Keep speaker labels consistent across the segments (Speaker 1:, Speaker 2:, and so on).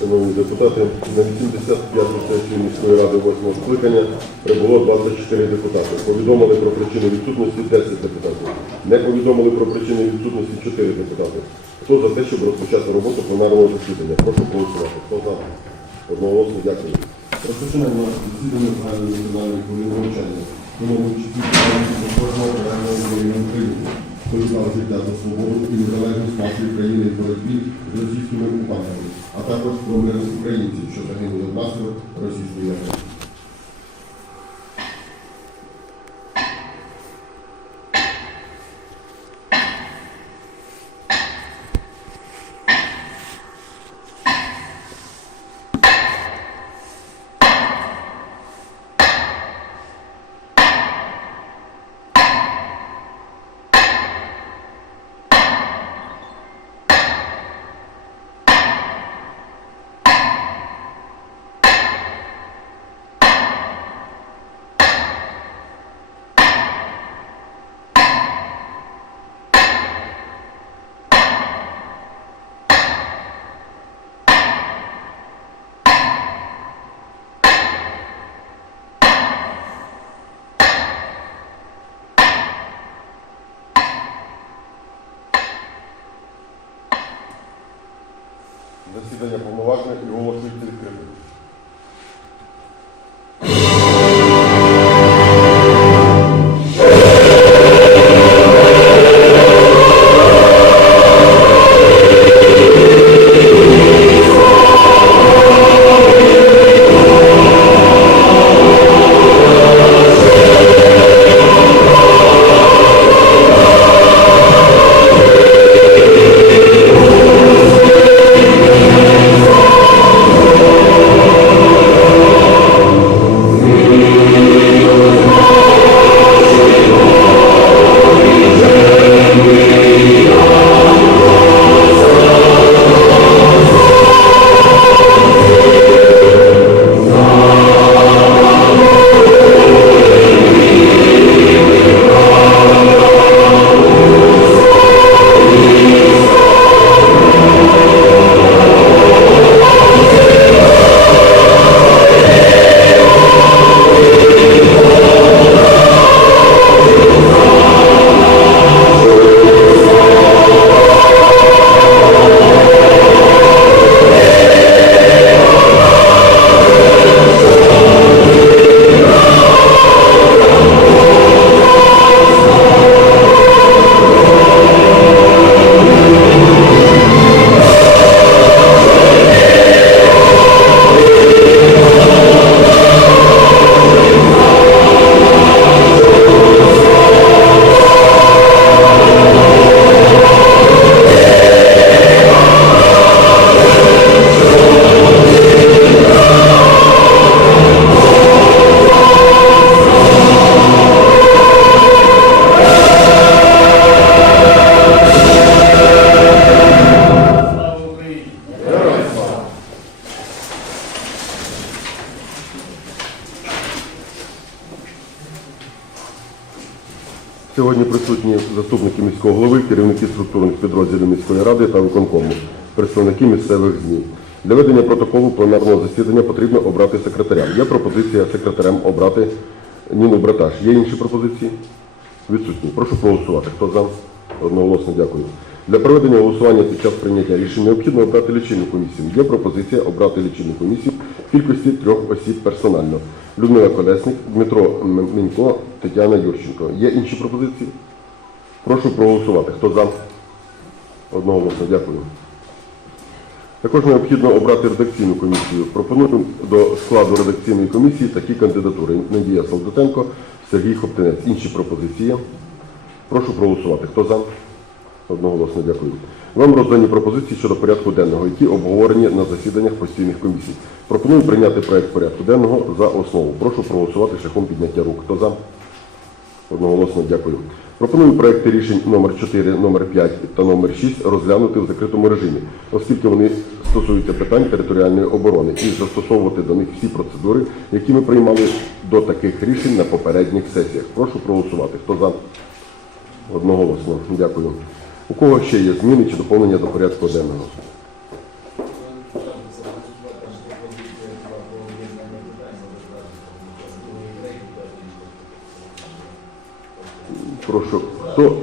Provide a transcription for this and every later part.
Speaker 1: Шановні депутати, на 85-ю сесію міської ради 8 скликання прибуло 24 депутати. Повідомили про причину відсутності 10 депутатів. Не повідомили про причини відсутності 4 депутати. Хто за те, щоб розпочати роботу пленарного засідання? Прошу голосувати. Хто за? Одноголосно дякую. Розпочинаємо засідання загальної національної навчання. Тому чіткі воїна України. Віддав життя за свободу і незалежність нашої країни в боротьбі з російськими окупантами, а також про мирних українців, що загинули внаслідок російської агресії. Сьогодні присутні заступники міського голови, керівники структурних підрозділів міської ради та виконкому, представники місцевих ЗМІ. Для ведення протоколу пленарного засідання потрібно обрати секретаря. Є пропозиція секретарем обрати Ніну Браташ. Є інші пропозиції? Відсутні. Прошу проголосувати. Хто за? Одноголосно дякую. Для проведення голосування під час прийняття рішень необхідно обрати лічильну комісію. Є пропозиція обрати лічильну комісію в кількості трьох осіб персонально. Людмила Колесник, Дмитро М- Мінько, Тетяна Юрченко. Є інші пропозиції? Прошу проголосувати. Хто за? Одноголосно дякую. Також необхідно обрати редакційну комісію. Пропоную до складу редакційної комісії такі кандидатури. Надія Солдатенко, Сергій Хоптинець. Інші пропозиції. Прошу проголосувати. Хто за? Одноголосно дякую. Вам роздані пропозиції щодо порядку денного, які обговорені на засіданнях постійних комісій. Пропоную прийняти проект порядку денного за основу. Прошу проголосувати шляхом підняття рук. Хто за? Одноголосно дякую. Пропоную проекти рішень номер 4, номер 5 та номер 6 розглянути в закритому режимі, оскільки вони стосуються питань територіальної оборони і застосовувати до них всі процедури, які ми приймали до таких рішень на попередніх сесіях. Прошу проголосувати. Хто за? Одноголосно. Дякую. У кого ще є зміни чи доповнення до порядку денного? Прошу, хто,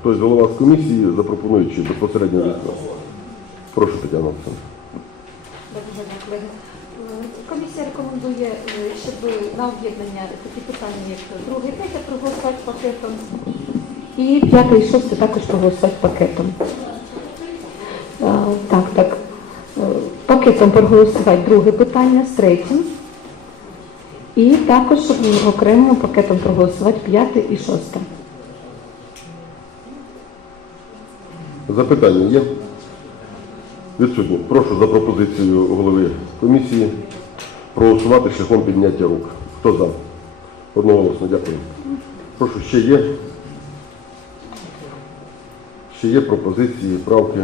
Speaker 1: хтось голова з комісії запропонує чи безпосередньо від нас? Прошу, Тетяна Олександровна.
Speaker 2: Доброго колеги. Е, Комісія рекомендує, е, щоб на об'єднання такі питання, як друге третє, проголосувати пакетом. І п'яте і шосте також проголосувати пакетом. Е, Так, так. Пакетом проголосувати друге питання з третім. І також окремо пакетом проголосувати п'яте і шосте.
Speaker 1: Запитання є? Відсутні. Прошу за пропозицією голови комісії проголосувати шляхом підняття рук. Хто за? Одноголосно, дякую. Прошу, ще є? Ще є пропозиції, правки?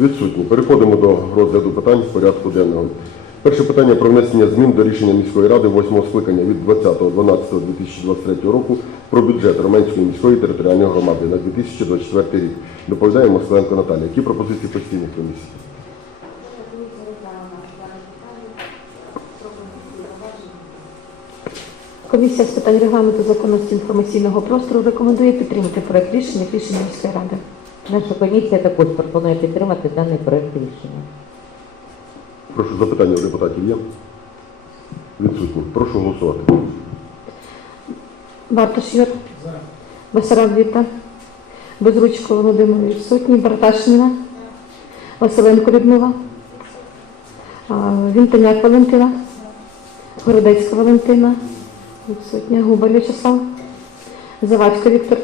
Speaker 1: Відсутні. Переходимо до розгляду питань в порядку денного. Перше питання про внесення змін до рішення міської ради 8 скликання від 20.12.2023 року про бюджет Роменської міської територіальної громади на 2024 рік. Доповідає Москаленко Наталія. Які пропозиції постійних комісій?
Speaker 2: Комісія з питань регламенту законності інформаційного простору рекомендує підтримати проект рішення рішення міської ради.
Speaker 3: Наша комісія також пропонує підтримати даний проект рішення.
Speaker 1: Прошу запитання у депутатів є? Відсутні. Прошу голосувати.
Speaker 2: Бартош Юр. Басараб Віта. Безручко Володимир відсутній. Барташніна. Василенко Людмила. Вінтоняк Валентина. Городецька Валентина. Відсутня. Губа В'ячеслав. Завадько Віктор.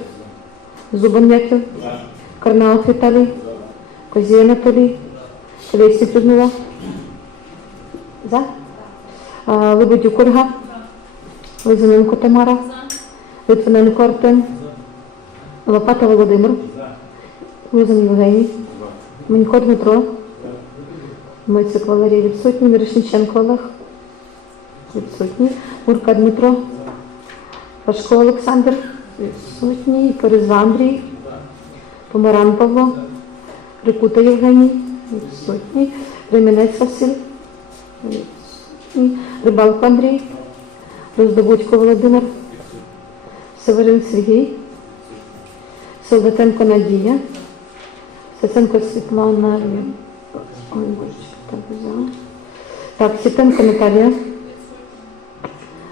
Speaker 2: Зубан Яків. Карнаут Віталій. Козій Анатолій. Колєснік Людмила. За. А, Лебедюк Ольга. Лизаненко Тамара. Литвиненко Артем. Лопата Володимир. Лузан Євгеній. Манько Дмитро. Мицик Валерій відсутній. Мірошниченко Олег. Відсутній. Мурка Дмитро. Пашко Олександр. Відсутній. Перезва Андрій. Помаран Павло. Рикута Євгеній. Відсутній. Ремінець Василь. Рибалко Андрій. Роздобудько Володимир. Северин Сергій. Солдатенко Надія. Саценко Світлана. Так взяла. Сітенко Наталія.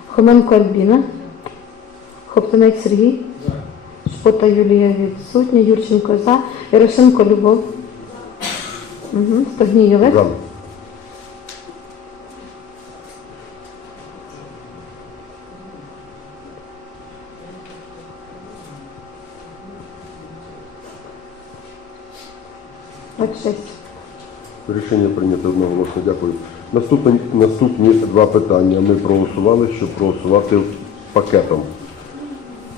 Speaker 2: Хоменко Альбіна. Хоптанець Сергій. Шпота Юлія відсутня. Юрченко за. Ярошенко Любов. Угу. Стогній Олег.
Speaker 1: За.
Speaker 2: Двадцять шесть.
Speaker 1: Рішення прийнято одноголосно. Дякую. Наступні, наступні два питання ми проголосували, щоб проголосувати пакетом.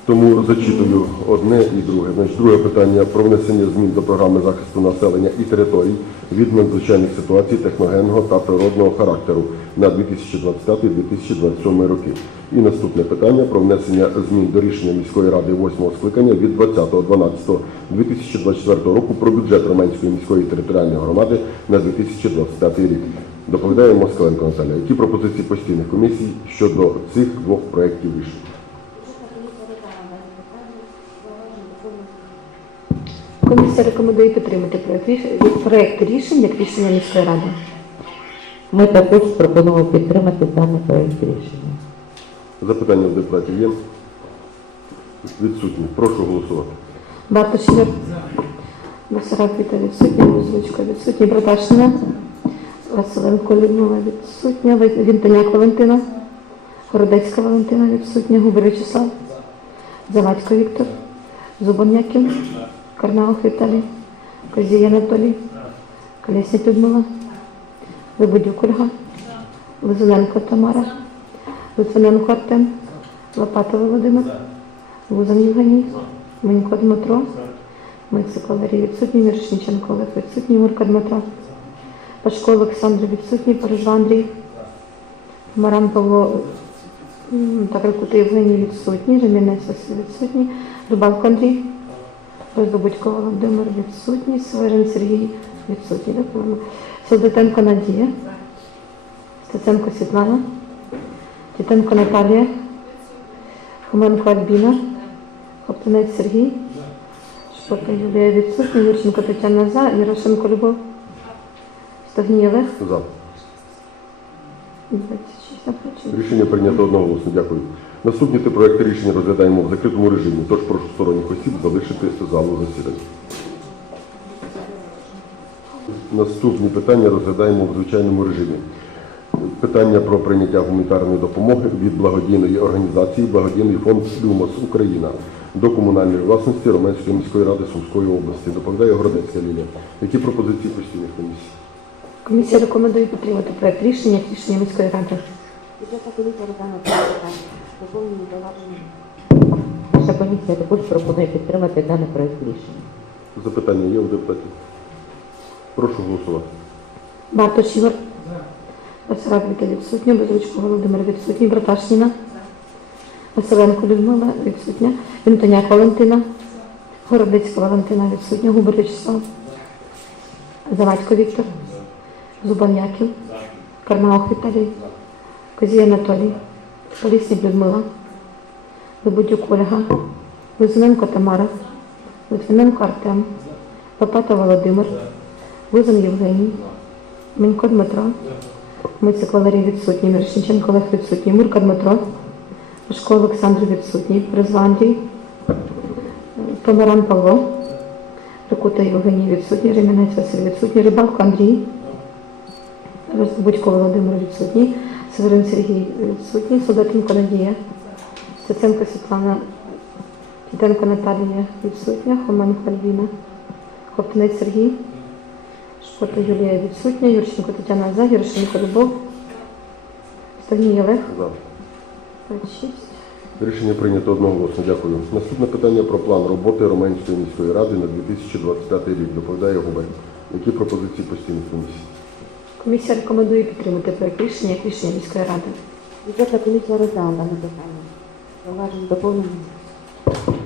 Speaker 1: Тому зачитую одне і друге. Значить, друге питання про внесення змін до програми захисту населення і територій від надзвичайних ситуацій техногенного та природного характеру на 2025-2027 роки. І наступне питання про внесення змін до рішення міської ради 8-го скликання від 20.12.2024 року про бюджет Романської міської територіальної громади на 2025 рік. Доповідає Москаленко Наталія. Які пропозиції постійних комісій щодо цих двох проєктів рішень?
Speaker 2: Комісія рекомендує підтримати проект рішень як рішення міської ради.
Speaker 3: Ми також пропонуємо підтримати даний проект рішення.
Speaker 1: Запитання в депутатів є? Відсутні. Прошу голосувати.
Speaker 2: Бартош Ігор. Басараб Віта відсутня, Музичка відсутня, Браташнина. Василенко Людмила відсутня, Вінтоняк Валентина. Городецька Валентина відсутня, Губер Вячеслав. Завадько Віктор. Зубан Яків. Карнаух Віталій. Козій Анатолій. Колесник Людмила. Лебедюк Ольга. Лизуненко Тамара. Литвиненко Артем. Лопата Володимир. Лузан Євгеній. Манько Дмитро. Мицик Валерій відсутній, Мірошниченко Олег відсутній, Мурка Дмитро. Пашко Олександр відсутній, Пережва Андрій. Маран Павло м, так Ракута Євгеній відсутній, Ремінець Василь відсутній, Рибалко Андрій. Роздобудько Володимир відсутній, Северин Сергій відсутній. Солдатенко Надія. Стеценко Світлана. Тітенко Наталія. Хоменко Альбіна. Хоптинець Сергій. Шпака Юлія відсутня. Юрченко Тетяна за. Ярошенко Любов. Стогній Олег.
Speaker 1: За.
Speaker 2: 26 напрочив.
Speaker 1: Рішення прийнято одноголосно. Дякую. Наступні ти проекти рішення розглядаємо в закритому режимі. Тож прошу сторонніх осіб залишити залу засідання. Наступні питання розглядаємо в звичайному режимі. Питання про прийняття гуманітарної допомоги від благодійної організації Благодійний фонд Люмос Україна до комунальної власності Романської міської ради Сумської області. Доповідає Городецька Лілія. Які пропозиції постійних комісій?
Speaker 2: Комісія рекомендує підтримати проект рішення як рішення міської ради.
Speaker 4: Бюджетна комісія розглянула це питання. Доповнені зауваження.
Speaker 3: Наша комісія також пропонує підтримати даний проект рішення.
Speaker 1: Запитання є у депутатів? Прошу голосувати.
Speaker 2: Бартош Ігор. Басараб відсутня. Безручко Володимир відсутній. Браташніна. Василенко Людмила відсутня. Вінтоняк Валентина. Городецька Валентина відсутня. Губер. Завадько Віктор. Зубан Яків. Карнаух Віталій. Козій Анатолій. Поліснік Людмила. Лебедюк Ольга. Лизуненко Тамара. Литвиненко Артем. Лопата Володимир. Лузин Євгеній. Менько Дмитро. Мицик Валерій відсутній. Мірошниченко Олег відсутній. Мурка Дмитро. Пашко Олександр відсутній. Призва Андрій. Помаран Павло. Рикута Євгеній відсутній. Ремінець Василь відсутній. Рибалко Андрій. Роздобудько Володимир відсутній. Северин Сергій відсутній. Солдатенко Надія. Стеценко Світлана. Тітенко Наталія відсутня. Хоменко Альвіна. Хоптинець Сергій. Шкота Юлія відсутня. Юрченко Тетяна за. Ярошенко Любов. Стогній Олег.
Speaker 1: За.
Speaker 2: 26.
Speaker 1: Рішення прийнято одноголосно. Дякую. Наступне питання про план роботи Романської міської ради на 2025 рік. Доповідає Губер. Які пропозиції постійних комісій?
Speaker 2: Комісія рекомендує підтримати проект рішення як рішення міської ради.
Speaker 4: Бюджетна комісія розглянула дане питання. Зауваження доповнені.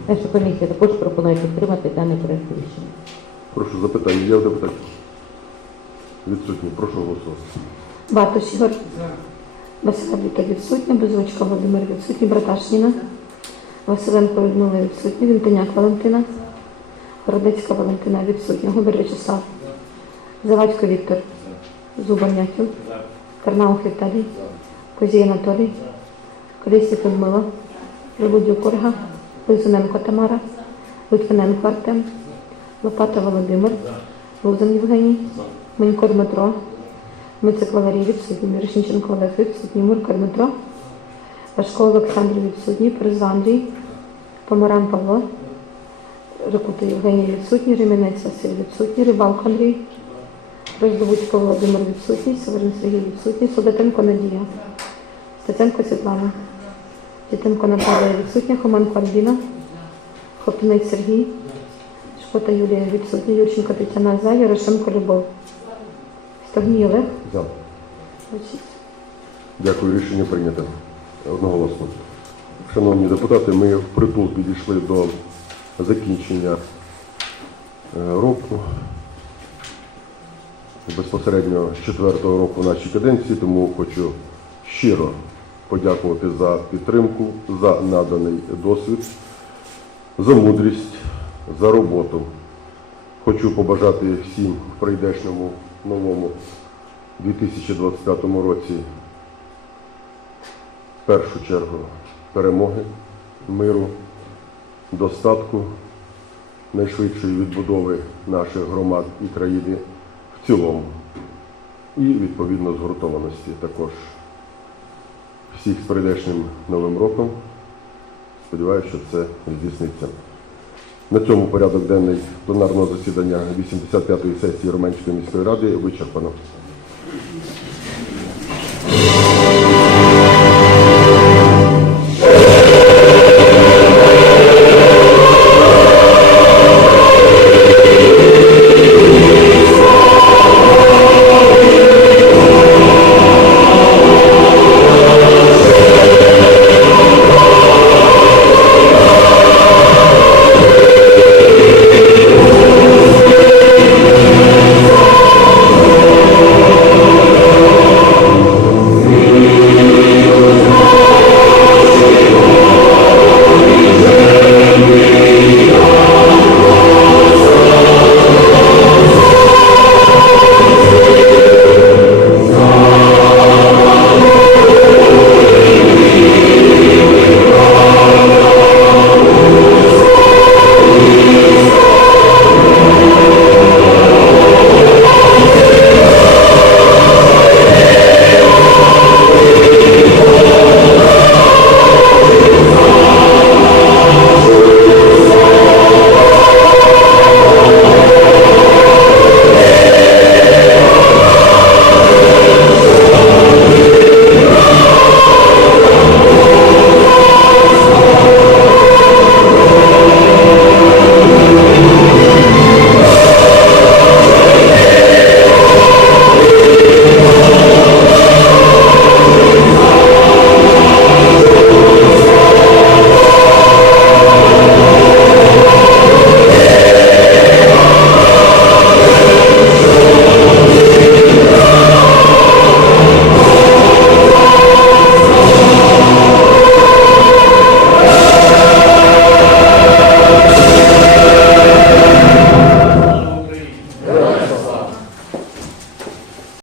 Speaker 3: Наша комісія також пропонує підтримати даний проект рішення.
Speaker 1: Прошу запитання. Є у депутатів? Відсутні. Прошу голосувати.
Speaker 2: Бартош Ігор. Василя Віта відсутня. Безручка Володимир відсутній. Браташніна. Василенко Людмила відсутня. Вінтоняк Валентина. Городецька Валентина відсутня. Губер Вячеслав. Завадько Віктор. Зубан Яків. Карнаух Віталій. Козій Анатолій. Колєснік Людмила. Лебедюк Ольга. Лизуненко Тамара. Литвиненко Артем. Лопата Володимир. Лузин Євгеній. Менько Дмитро. Мицик Валерій відсутній. Мірошниченко Олег відсутній. Мурка Дмитро. Пашко Олександр відсутній. Призва Андрій. Помаран Павло. Рикута Євгеній відсутній. Ремінець Василь відсутній. Рибалко Андрій. Роздобудько Володимир відсутній. Северин Сергій відсутній. Солдатенко Надія. Стеценко Світлана. Тітенко Наталія відсутня. Хоменко Альбіна. Хоптинець Сергій. Шкота Юлія відсутня. Юрченко Тетяна За. Ярошенко Любов. Стогній Олег.
Speaker 1: За. Дякую. Рішення прийнято. Одноголосно. Шановні депутати, ми впритул підійшли до закінчення е, року. Безпосередньо з четвертого року нашій каденції, тому хочу щиро подякувати за підтримку, за наданий досвід, за мудрість, за роботу. Хочу побажати всім в прийдешньому новому 2025 році в першу чергу перемоги, миру, достатку, найшвидшої відбудови наших громад і країни в цілому. І відповідно згуртованості також. Всіх з прийдешнім новим роком. Сподіваюся, що це здійсниться. На цьому порядок денний пленарного засідання 85-ї сесії Романської міської ради вичерпано.